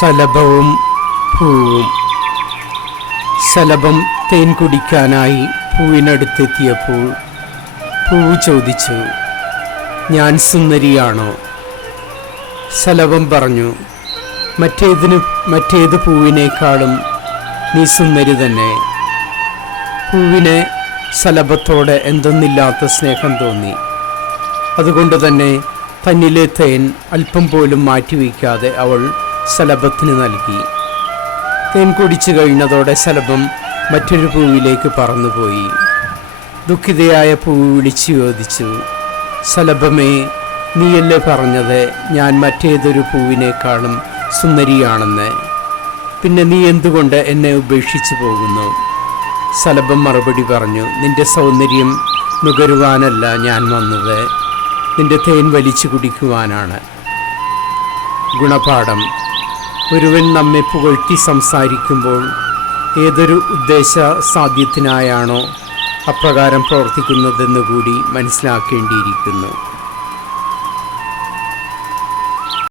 ശലഭവും പൂവും. സലഭം തേൻ കുടിക്കാനായി പൂവിനടുത്തെത്തിയപ്പോൾ പൂവ് ചോദിച്ചു ഞാൻ സുന്ദരിയാണോ? സലഭം പറഞ്ഞു മറ്റേതിന് മറ്റേത് പൂവിനേക്കാളും നീ സുന്ദരി തന്നെ. പൂവിനെ സലഭത്തോടെ എന്തെന്നില്ലാത്ത സ്നേഹം തോന്നി. അതുകൊണ്ട് തന്നെ തന്നിലെ തേൻ അല്പം പോലും മാറ്റിവെക്കാതെ അവൾ ശലഭത്തിന് നൽകി. തേൻ കുടിച്ചു കഴിഞ്ഞതോടെ ശലഭം മറ്റൊരു പൂവിലേക്ക് പറന്നുപോയി. ദുഃഖിതയായ പൂവ് വിളിച്ചു ചോദിച്ചു ശലഭമേ നീയല്ലേ പറഞ്ഞത് ഞാൻ മറ്റേതൊരു പൂവിനേക്കാളും സുന്ദരിയാണെന്ന്? പിന്നെ നീ എന്തുകൊണ്ട് എന്നെ ഉപേക്ഷിച്ചു പോകുന്നു? ശലഭം മറുപടി പറഞ്ഞു നിന്റെ സൗന്ദര്യം നുകരുവാനല്ല ഞാൻ വന്നത്. നിന്റെ തേൻ വലിച്ചു കുടിക്കുവാനാണ്. ഗുണപാഠം. ഒരുവൻ നമ്മെ പുകഴ്ത്തി സംസാരിക്കുമ്പോൾ ഏതൊരു ഉദ്ദേശ സാധ്യത്തിനായാണോ അപ്രകാരം പ്രവർത്തിക്കുന്നതെന്ന് കൂടി മനസ്സിലാക്കേണ്ടിയിരിക്കുന്നു.